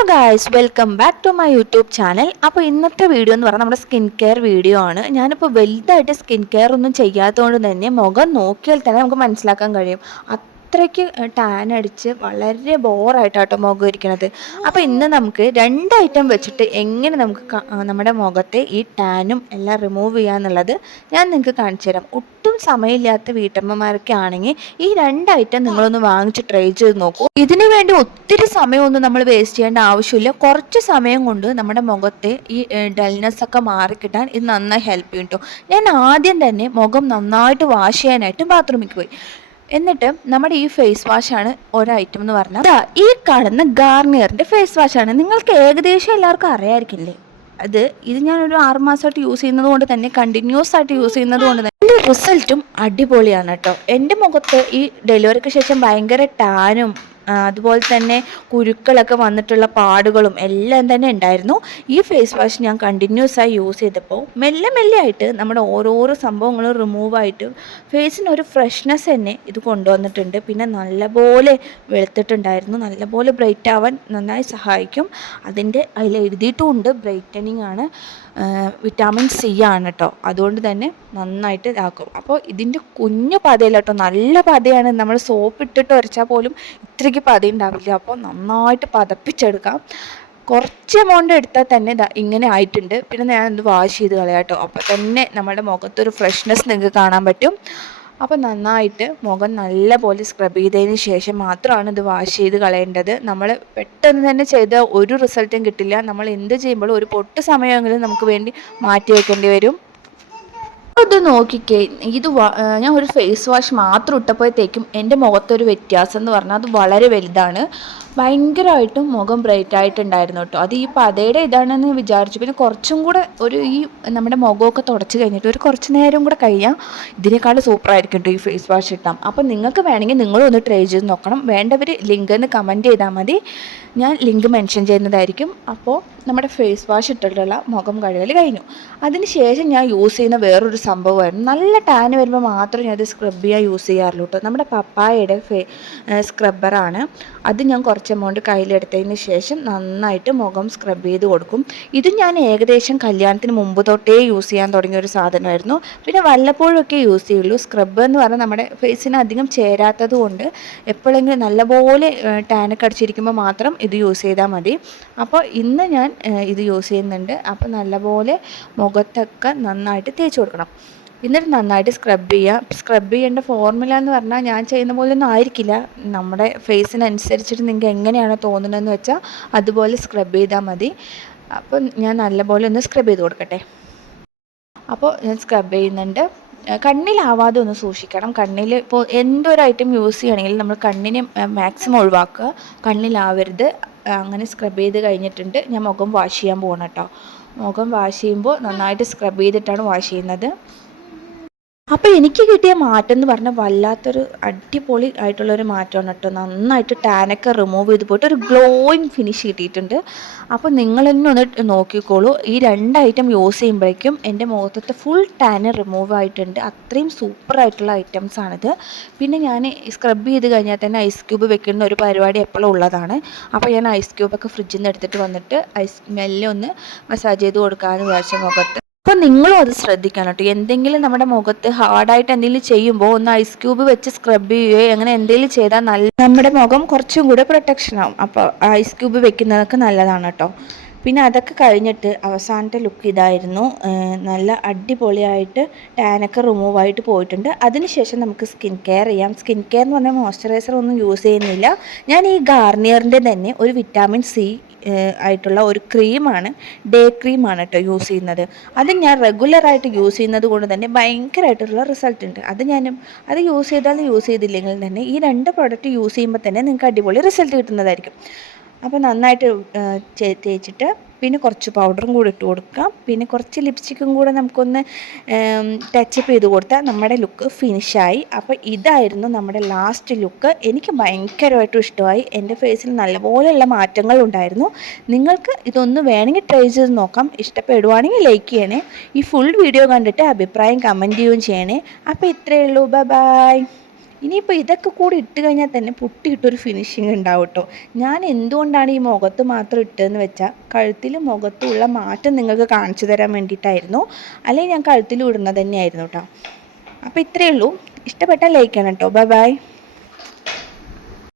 Hello guys, welcome back to my YouTube channel. അപ്പോൾ ഇന്നത്തെ video എന്ന് പറഞ്ഞാൽ നമ്മുടെ സ്കിൻ കെയർ വീഡിയോ ആണ്. ഞാനിപ്പോൾ വലുതായിട്ട് സ്കിൻ കെയർ ഒന്നും ചെയ്യാത്തതുകൊണ്ട് തന്നെ മുഖം നോക്കിയാൽ തന്നെ നമുക്ക് മനസ്സിലാക്കാൻ കഴിയും അത്രയ്ക്ക് ടാൻ അടിച്ച് വളരെ ബോറായിട്ടാട്ടോ മുഖം ഇരിക്കണത്. അപ്പോൾ ഇന്ന് നമുക്ക് രണ്ട് ഐറ്റം വെച്ചിട്ട് എങ്ങനെ നമുക്ക് നമ്മുടെ മുഖത്തെ ഈ ടാനും എല്ലാം റിമൂവ് ചെയ്യാന്നുള്ളത് ഞാൻ നിങ്ങൾക്ക് കാണിച്ചു തരാം. ഒട്ടും സമയമില്ലാത്ത വീട്ടമ്മമാരൊക്കെ ആണെങ്കിൽ ഈ രണ്ട് ഐറ്റം നിങ്ങളൊന്ന് വാങ്ങിച്ച് ട്രൈ ചെയ്ത് നോക്കൂ. ഇതിനു വേണ്ടി ഒത്തിരി സമയമൊന്നും നമ്മൾ വേസ്റ്റ് ചെയ്യേണ്ട ആവശ്യമില്ല. കുറച്ച് സമയം കൊണ്ട് നമ്മുടെ മുഖത്തെ ഈ ഡൾനെസ് ഒക്കെ മാറിക്കിട്ടാൻ ഇത് നന്നായി ഹെൽപ്പ് ചെയ്യും കേട്ടോ. ഞാൻ ആദ്യം തന്നെ മുഖം നന്നായിട്ട് വാഷ് ചെയ്യാനായിട്ട് ബാത്റൂമിൽ പോയി. എന്നിട്ട് നമ്മുടെ ഈ ഫേസ് വാഷാണ് ഒരു ഐറ്റം എന്ന് പറഞ്ഞാൽ ഈ കാണുന്ന ഗാർണിയറിൻ്റെ ഫേസ് വാഷാണ്. നിങ്ങൾക്ക് ഏകദേശം എല്ലാവർക്കും അറിയാമായിരിക്കില്ലേ ഇത് ഞാനൊരു 6 മാസമായിട്ട് യൂസ് ചെയ്യുന്നത് കൊണ്ട് തന്നെ, കണ്ടിന്യൂസ് ആയിട്ട് യൂസ് ചെയ്യുന്നത് കൊണ്ട് തന്നെ എൻ്റെ റിസൾട്ടും അടിപൊളിയാണ് കേട്ടോ. എൻ്റെ മുഖത്ത് ഈ ഡെലിവറിക്ക് ശേഷം ഭയങ്കര ടാനും അതുപോലെ തന്നെ കുരുക്കളൊക്കെ വന്നിട്ടുള്ള പാടുകളും എല്ലാം തന്നെ ഉണ്ടായിരുന്നു. ഈ ഫേസ് വാഷ് ഞാൻ കണ്ടിന്യൂസ് ആയി യൂസ് ചെയ്തപ്പോൾ മെല്ലെ മെല്ലെ ആയിട്ട് നമ്മുടെ ഓരോരോ സംഭവങ്ങളും റിമൂവായിട്ട് ഫേസിനൊരു ഫ്രഷ്നെസ് തന്നെ ഇത് കൊണ്ടുവന്നിട്ടുണ്ട്. പിന്നെ നല്ലപോലെ വെളുത്തിട്ടുണ്ടായിരുന്നു. നല്ലപോലെ ബ്രൈറ്റ് ആവാൻ നന്നായി സഹായിക്കും. അതിൽ എഴുതിയിട്ടുമുണ്ട് ബ്രൈറ്റനിങ് ആണ്, വിറ്റാമിൻ സി ആണ് കേട്ടോ. അതുകൊണ്ട് തന്നെ നന്നായിട്ട് ഇതാക്കും. അപ്പോൾ ഇതിൻ്റെ കുഞ്ഞു പതയല്ല കേട്ടോ, നല്ല പതയാണ്. നമ്മൾ സോപ്പ് ഇട്ടിട്ട് ഉരച്ചാൽ പോലും ഇത്രയ്ക്ക് പത ഉണ്ടാവില്ല. അപ്പോൾ നന്നായിട്ട് പതപ്പിച്ചെടുക്കാം. കുറച്ച് എമൗണ്ട് എടുത്താൽ തന്നെ ഇങ്ങനെ ആയിട്ടുണ്ട്. പിന്നെ ഞാൻ ഇത് വാഷ് ചെയ്ത് കളയാം കേട്ടോ. അപ്പോൾ തന്നെ നമ്മുടെ മുഖത്തൊരു ഫ്രഷ്നെസ് നിങ്ങൾക്ക് കാണാൻ പറ്റും. അപ്പോൾ നന്നായിട്ട് മുഖം നല്ലപോലെ സ്ക്രബ് ചെയ്തതിന് ശേഷം മാത്രമാണ് ഇത് വാഷ് ചെയ്ത് കളയേണ്ടത്. നമ്മൾ പെട്ടെന്ന് തന്നെ ചെയ്ത ഒരു റിസൾട്ടും കിട്ടില്ല. നമ്മൾ എന്ത് ചെയ്യുമ്പോഴും ഒരു പൊട്ട് സമയമെങ്കിലും നമുക്ക് വേണ്ടി മാറ്റി വയ്ക്കേണ്ടി വരും. ഇത് നോക്കിക്കേ, ഞാൻ ഒരു ഫേസ് വാഷ് മാത്രം ഇട്ടപ്പോഴത്തേക്കും എൻ്റെ മുഖത്തൊരു വ്യത്യാസം എന്ന് പറഞ്ഞാൽ അത് വളരെ വലുതാണ്. ഭയങ്കരമായിട്ടും മുഖം ബ്രൈറ്റ് ആയിട്ടുണ്ടായിരുന്നു കേട്ടോ. അത് ഈ പതയുടെ ഇതാണെന്ന് വിചാരിച്ചു. പിന്നെ കുറച്ചും കൂടെ ഈ നമ്മുടെ മുഖമൊക്കെ തുടച്ച് കഴിഞ്ഞിട്ട് ഒരു കുറച്ച് നേരം കൂടെ കഴിഞ്ഞാൽ ഇതിനേക്കാൾ സൂപ്പറായിരിക്കും കേട്ടോ ഈ ഫേസ് വാഷ് ഇട്ടാം. അപ്പം നിങ്ങൾക്ക് വേണമെങ്കിൽ നിങ്ങളും ഒന്ന് ട്രൈ ചെയ്ത് നോക്കണം. വേണ്ടവർ ലിങ്ക് എന്ന് കമൻറ്റ് ചെയ്താൽ മതി, ഞാൻ ലിങ്ക് മെൻഷൻ ചെയ്യുന്നതായിരിക്കും. അപ്പോൾ നമ്മുടെ ഫേസ് വാഷ് ഇട്ടിട്ടുള്ള മുഖം കഴുകൽ കഴിഞ്ഞു. അതിന് ശേഷം ഞാൻ യൂസ് ചെയ്യുന്ന വേറൊരു സംഭവമായിരുന്നു. നല്ല ടാൻ വരുമ്പോൾ മാത്രം ഞാനത് സ്ക്രബ് ചെയ്യാൻ യൂസ് ചെയ്യാറുള്ളൂ കേട്ടോ. നമ്മുടെ പപ്പായയുടെ സ്ക്രബ്ബറാണ്. അത് ഞാൻ കുറച്ച് എമൗണ്ട് കയ്യിലെടുത്തതിന് ശേഷം നന്നായിട്ട് മുഖം സ്ക്രബ് ചെയ്ത് കൊടുക്കും. ഇത് ഞാൻ ഏകദേശം കല്യാണത്തിന് മുമ്പ് തൊട്ടേ യൂസ് ചെയ്യാൻ തുടങ്ങിയ ഒരു സാധനമായിരുന്നു. പിന്നെ വല്ലപ്പോഴൊക്കെ യൂസ് ചെയ്യുള്ളൂ. സ്ക്രബ് എന്ന് പറഞ്ഞാൽ നമ്മുടെ ഫേസിന് അധികം ചേരാത്തത് കൊണ്ട് എപ്പോഴെങ്കിലും നല്ലപോലെ ടാനൊക്കെ അടിച്ചിരിക്കുമ്പോൾ മാത്രം ഇത് യൂസ് ചെയ്താൽ മതി. അപ്പോൾ ഇന്ന് ഞാൻ ഇത് യൂസ് ചെയ്യുന്നുണ്ട്. അപ്പോൾ നല്ലപോലെ മുഖത്തൊക്കെ നന്നായിട്ട് തേച്ച് കൊടുക്കണം. എന്നിട്ട് നന്നായിട്ട് സ്ക്രബ് ചെയ്യുക. സ്ക്രബ് ചെയ്യേണ്ട ഫോർമുല എന്ന് പറഞ്ഞാൽ ഞാൻ ചെയ്യുന്ന പോലെ ഒന്നും ആയിരിക്കില്ല. നമ്മുടെ ഫേസിനനുസരിച്ചിട്ട് നിങ്ങൾക്ക് എങ്ങനെയാണോ തോന്നുന്നതെന്ന് വെച്ചാൽ അതുപോലെ സ്ക്രബ് ചെയ്താൽ മതി. അപ്പോൾ ഞാൻ നല്ലപോലെ ഒന്ന് സ്ക്രബ് ചെയ്ത് കൊടുക്കട്ടെ. അപ്പോൾ ഞാൻ സ്ക്രബ് ചെയ്യുന്നുണ്ട്. കണ്ണിലാവാതെ ഒന്ന് സൂക്ഷിക്കണം. കണ്ണിൽ ഇപ്പോൾ എന്തൊരു ഐറ്റം യൂസ് ചെയ്യുകയാണെങ്കിൽ നമ്മൾ കണ്ണിനെ മാക്സിമം ഒഴിവാക്കുക, കണ്ണിലാവരുത്. അങ്ങനെ സ്ക്രബ് ചെയ്ത് കഴിഞ്ഞിട്ടുണ്ട്. ഞാൻ മുഖം വാഷ് ചെയ്യാൻ പോകണം കേട്ടോ. മുഖം വാഷ് ചെയ്യുമ്പോൾ നന്നായിട്ട് സ്ക്രബ് ചെയ്തിട്ടാണ് വാഷ് ചെയ്യുന്നത്. അപ്പോൾ എനിക്ക് കിട്ടിയ മാറ്റം എന്ന് പറഞ്ഞാൽ വല്ലാത്തൊരു അടിപൊളി ആയിട്ടുള്ളൊരു മാറ്റമാണ് കേട്ടോ. നന്നായിട്ട് ടാനൊക്കെ റിമൂവ് ചെയ്ത് പോയിട്ട് ഒരു ഗ്ലോയിങ് ഫിനിഷ് കിട്ടിയിട്ടുണ്ട്. അപ്പോൾ നിങ്ങൾ തന്നെ ഒന്ന് നോക്കിക്കോളൂ. ഈ രണ്ട് ഐറ്റം യൂസ് ചെയ്യുമ്പോഴേക്കും എൻ്റെ മുഖത്തെ ഫുൾ ടാന് റിമൂവ് ആയിട്ടുണ്ട്. അത്രയും സൂപ്പറായിട്ടുള്ള ഐറ്റംസാണിത്. പിന്നെ ഞാൻ സ്ക്രബ് ചെയ്ത് കഴിഞ്ഞാൽ തന്നെ ഐസ് ക്യൂബ് വെക്കുന്ന ഒരു പരിപാടി എപ്പോഴും ഉള്ളതാണ്. അപ്പോൾ ഞാൻ ഐസ് ക്യൂബൊക്കെ ഫ്രിഡ്ജിൽ നിന്ന് എടുത്തിട്ട് വന്നിട്ട് മെല്ലെ ഒന്ന് മസാജ് ചെയ്ത് കൊടുക്കാമെന്ന് വിചാരിച്ച മുഖത്ത്. അപ്പോൾ നിങ്ങളും അത് ശ്രദ്ധിക്കണം കേട്ടോ. എന്തെങ്കിലും നമ്മുടെ മുഖത്ത് ഹാർഡായിട്ട് എന്തെങ്കിലും ചെയ്യുമ്പോൾ ഒന്ന് ഐസ് ക്യൂബ് വെച്ച് സ്ക്രബ് ചെയ്യുകയോ അങ്ങനെ എന്തെങ്കിലും ചെയ്താൽ നമ്മുടെ മുഖം കുറച്ചും കൂടെ പ്രൊട്ടക്ഷൻ ആവും. അപ്പോൾ ഐസ് ക്യൂബ് വെക്കുന്നതൊക്കെ നല്ലതാണ് കേട്ടോ. പിന്നെ അതൊക്കെ കഴിഞ്ഞിട്ട് അവസാനത്തെ ലുക്ക് ഇതായിരുന്നു. നല്ല അടിപൊളിയായിട്ട് ടാനൊക്കെ റിമൂവ് ആയിട്ട് പോയിട്ടുണ്ട്. അതിനുശേഷം നമുക്ക് സ്കിൻ കെയർ ചെയ്യാം. സ്കിൻ കെയർ എന്ന് പറഞ്ഞാൽ മോയ്സ്ചറൈസർ ഒന്നും യൂസ് ചെയ്യുന്നില്ല. ഞാൻ ഈ ഗാർണിയറിൻ്റെ തന്നെ ഒരു വിറ്റാമിൻ സി ആയിട്ടുള്ള ഒരു ക്രീമാണ്, ഡേ ക്രീമാണ് കേട്ടോ യൂസ് ചെയ്യുന്നത്. അത് ഞാൻ റെഗുലറായിട്ട് യൂസ് ചെയ്യുന്നത് കൊണ്ട് തന്നെ ഭയങ്കരമായിട്ടുള്ള റിസൾട്ട് ഉണ്ട്. അത് യൂസ് ചെയ്തില്ലെങ്കിൽ തന്നെ ഈ രണ്ട് പ്രോഡക്റ്റ് യൂസ് ചെയ്യുമ്പോൾ തന്നെ നിങ്ങൾക്ക് അടിപൊളി റിസൾട്ട് കിട്ടുന്നതായിരിക്കും. അപ്പോൾ നന്നായിട്ട് തേച്ചിട്ട് പിന്നെ കുറച്ച് പൗഡറും കൂടി ഇട്ട് കൊടുക്കാം. പിന്നെ കുറച്ച് ലിപ്സ്റ്റിക്കും കൂടെ നമുക്കൊന്ന് ടച്ചപ്പ് ചെയ്ത് കൊടുത്താൽ നമ്മുടെ ലുക്ക് ഫിനിഷായി. അപ്പോൾ ഇതായിരുന്നു നമ്മുടെ ലാസ്റ്റ് ലുക്ക്. എനിക്ക് ഭയങ്കരമായിട്ടും ഇഷ്ടമായി. എൻ്റെ ഫേസിൽ നല്ലപോലെയുള്ള മാറ്റങ്ങളുണ്ടായിരുന്നു. നിങ്ങൾക്ക് ഇതൊന്ന് വേണമെങ്കിൽ ട്രൈ ചെയ്ത് നോക്കാം. ഇഷ്ടപ്പെടുവാണെങ്കിൽ ലൈക്ക് ചെയ്യണേ. ഈ ഫുൾ വീഡിയോ കണ്ടിട്ട് അഭിപ്രായം കമൻറ്റ് ചെയ്യുകയും ചെയ്യണേ. അപ്പോൾ ഇത്രയേ ഉള്ളൂ. ബൈ. ഇനിയിപ്പോൾ ഇതൊക്കെ കൂടി ഇട്ട് കഴിഞ്ഞാൽ തന്നെ പൊട്ടിയിട്ടൊരു ഫിനിഷിങ് ഉണ്ടാവും കേട്ടോ. ഞാൻ എന്തുകൊണ്ടാണ് ഈ മുഖത്ത് മാത്രം ഇട്ടതെന്ന് വെച്ചാൽ കഴുത്തിലും മുഖത്തുമുള്ള മാറ്റം നിങ്ങൾക്ക് കാണിച്ചു തരാൻ വേണ്ടിയിട്ടായിരുന്നു. അല്ലെങ്കിൽ ഞാൻ കഴുത്തിലും ഇടുന്നത് തന്നെയായിരുന്നു കേട്ടോ. അപ്പോൾ ഇത്രയേ ഉള്ളൂ. ഇഷ്ടപ്പെട്ടാൽ ലൈക്ക് ചെയ്യണം കേട്ടോ. Bye bye.